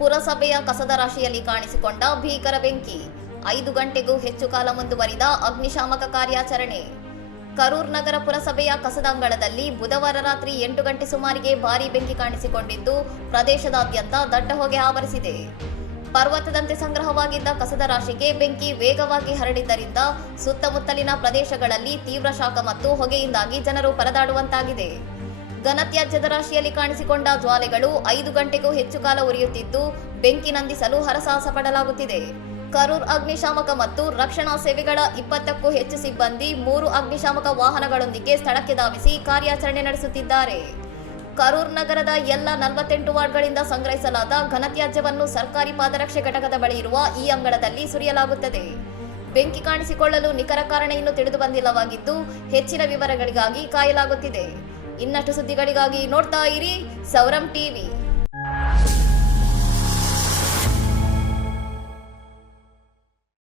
ಪುರಸಭೆಯ ಕಸದ ರಾಶಿಯಲ್ಲಿ ಕಾಣಿಸಿಕೊಂಡ ಭೀಕರ ಬೆಂಕಿ. 5 ಗಂಟೆಗೂ ಹೆಚ್ಚು ಕಾಲ ಮುಂದುವರಿದ ಅಗ್ನಿಶಾಮಕ ಕಾರ್ಯಾಚರಣೆ. ಕರೂರ್ ನಗರ ಪುರಸಭೆಯ ಕಸದ ಅಂಗಳದಲ್ಲಿ ಬುಧವಾರ ರಾತ್ರಿ 8 ಗಂಟೆ ಸುಮಾರಿಗೆ ಭಾರೀ ಬೆಂಕಿ ಕಾಣಿಸಿಕೊಂಡಿದ್ದು, ಪ್ರದೇಶದಾದ್ಯಂತ ದಟ್ಟ ಹೊಗೆ ಆವರಿಸಿದೆ. ಪರ್ವತದಂತೆ ಸಂಗ್ರಹವಾಗಿದ್ದ ಕಸದ ರಾಶಿಗೆ ಬೆಂಕಿ ವೇಗವಾಗಿ ಹರಡಿದ್ದರಿಂದ ಸುತ್ತಮುತ್ತಲಿನ ಪ್ರದೇಶಗಳಲ್ಲಿ ತೀವ್ರ ಶಾಖ ಮತ್ತು ಹೊಗೆಯಿಂದಾಗಿ ಜನರು ಪರದಾಡುವಂತಾಗಿದೆ. ಘನತ್ಯಾಜ್ಯದ ರಾಶಿಯಲ್ಲಿ ಕಾಣಿಸಿಕೊಂಡ ಜ್ವಾಲೆಗಳು 5 ಗಂಟೆಗೂ ಹೆಚ್ಚು ಕಾಲ ಉರಿಯುತ್ತಿದ್ದು, ಬೆಂಕಿ ನಂದಿಸಲು ಹರಸಾಹಸ ಪಡಲಾಗುತ್ತಿದೆ. ಕರೂರ್ ಅಗ್ನಿಶಾಮಕ ಮತ್ತು ರಕ್ಷಣಾ ಸೇವೆಗಳ 20ಕ್ಕೂ ಹೆಚ್ಚು ಸಿಬ್ಬಂದಿ 3 ಅಗ್ನಿಶಾಮಕ ವಾಹನಗಳೊಂದಿಗೆ ಸ್ಥಳಕ್ಕೆ ಧಾವಿಸಿ ಕಾರ್ಯಾಚರಣೆ ನಡೆಸುತ್ತಿದ್ದಾರೆ. ಕರೂರ್ ನಗರದ ಎಲ್ಲ 48 ವಾರ್ಡ್ಗಳಿಂದ ಸಂಗ್ರಹಿಸಲಾದ ಘನತ್ಯಾಜ್ಯವನ್ನು ಸರ್ಕಾರಿ ಪಾದರಕ್ಷೆ ಘಟಕದ ಬಳಿ ಇರುವ ಈ ಅಂಗಳದಲ್ಲಿ ಸುರಿಯಲಾಗುತ್ತದೆ. ಬೆಂಕಿ ಕಾಣಿಸಿಕೊಳ್ಳಲು ನಿಖರ ಕಾರಣ ಇನ್ನೂ ತಿಳಿದು ಬಂದಿಲ್ಲವಾಗಿದ್ದು, ಹೆಚ್ಚಿನ ವಿವರಗಳಿಗಾಗಿ ಕಾಯಲಾಗುತ್ತಿದೆ. ಇನ್ನಷ್ಟು ಸುದ್ದಿಗಳಿಗಾಗಿ ನೋಡ್ತಾ ಇರಿ ಸೌರಂ ಟಿವಿ.